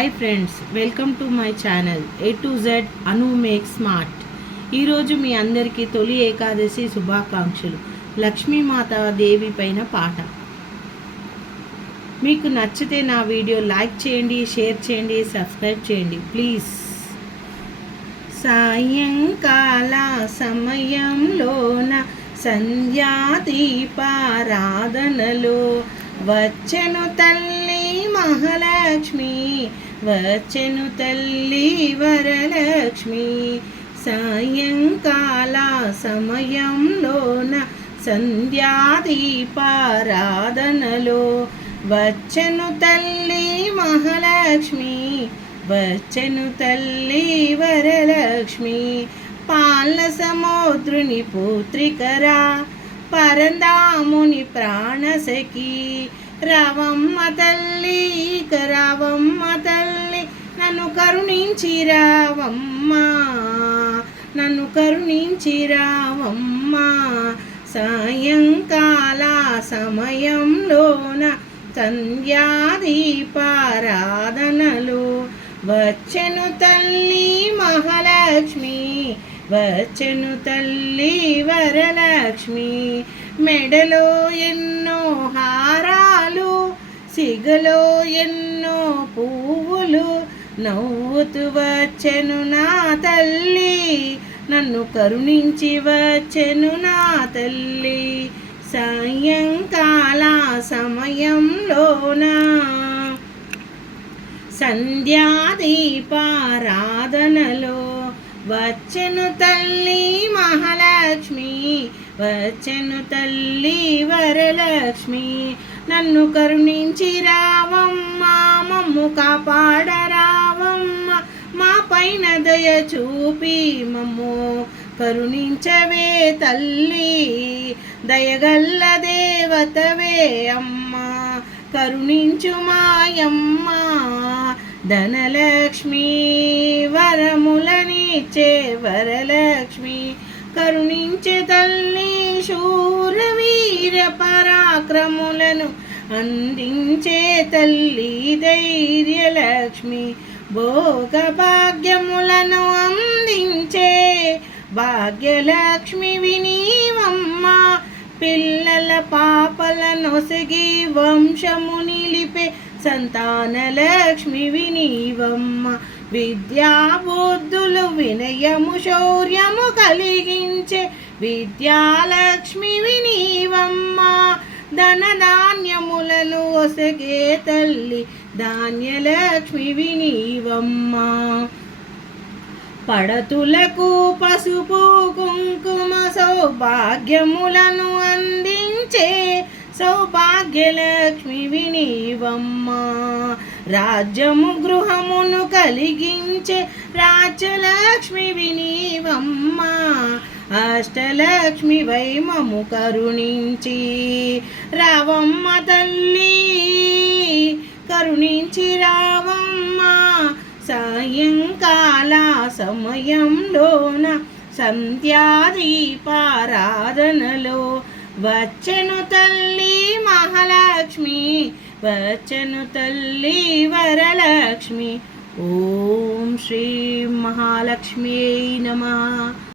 Hi friends, welcome to my channel A to Z Anu make smart. ఈరోజు మీ అందరికీ తొలి ఏకాదశి శుభాకాంక్షలు. లక్ష్మీమాత దేవి పైన పాట. మీకు నచ్చితే నా వీడియో లైక్ చేయండి, షేర్ చేయండి, సబ్స్క్రైబ్ చేయండి ప్లీజ్. సాయంకాల సమయంలోన సంధ్యాదీపారాధనలో వచ్చెను తల్లి మహాలక్ష్మి, వచ్చెను తల్లి వరలక్ష్మి. సాయంకాల సమయంలోన సంధ్యాదీపారాధనలో వచ్చెను తల్లి మహాలక్ష్మి, వచ్చెను తల్లి వరలక్ష్మి. పాల సముద్రుని పుత్రికరా, పరందాముని ప్రాణసఖి, రావమ్మ తల్లి, రావమ్మ తల్లి, నన్ను కరుణించి రావమ్మ, నన్ను కరుణించి రావమ్మ. సాయంకాల సమయంలోన సంధ్యాదీపారాధనలో వచ్చెను తల్లి మహాలక్ష్మి, వచ్చెను తల్లి వరలక్ష్మి. మెడలో ఎన్నో హారాలు, సిగలో ఎన్నో పువ్వులు, నవ్వుతూ వచ్చెను నా తల్లి, నన్ను కరుణించి వచ్చెను నా తల్లి. సాయంకాల సమయంలోన సంధ్యాదీపారాధనలో వచ్చెను తల్లి మహాలక్ష్మి, వచ్చెను తల్లి వరలక్ష్మి. నన్ను కరుణించి రావమ్మ, మమ్ము కాపాడరావమ్మ, మా పైన దయ చూపి మమ్ము కరుణించవే తల్లి. దయగల్ల దేవతవే అమ్మ, కరుణించు మాయమ్మ. ధనలక్ష్మి వరములనిచ్చే వరలక్ష్మి, కరుణించే తల్లి. శూరవీర పరాక్రములను అందించే తల్లి ధైర్యలక్ష్మి, భోగ భాగ్యములను అందించే భాగ్యలక్ష్మి వినీవమ్మ. పిల్లల పాపల నొసగి వంశము నిలిపే సంతానలక్ష్మి వినీవమ్మ. విద్యా బుద్ధులు వినయము శౌర్యము కలిగించే విద్యాలక్ష్మి వినీవమ్మ. ధనధాన్యములను ఒసగే తల్లి ధాన్యలక్ష్మి వినీవమ్మ. పడతులకు పసుపు కుంకుమ సౌభాగ్యములను అందించే సౌభాగ్యలక్ష్మి వినీవమ్మ. రాజ్యము గృహమును కలిగించే రాజ్యలక్ష్మి వినీవమ్మ. అష్టలక్ష్మి వైమము కరుణించి రావమ్మ తల్లి, కరుణించి రావమ్మ. సాయంకాల సమయంలోన సంధ్యాదీపారాధనలో వచ్చెను తల్లి మహాలక్ష్మి, వచ్చెను తల్లి వరలక్ష్మి. ఓం శ్రీ మహాలక్ష్మి నమః.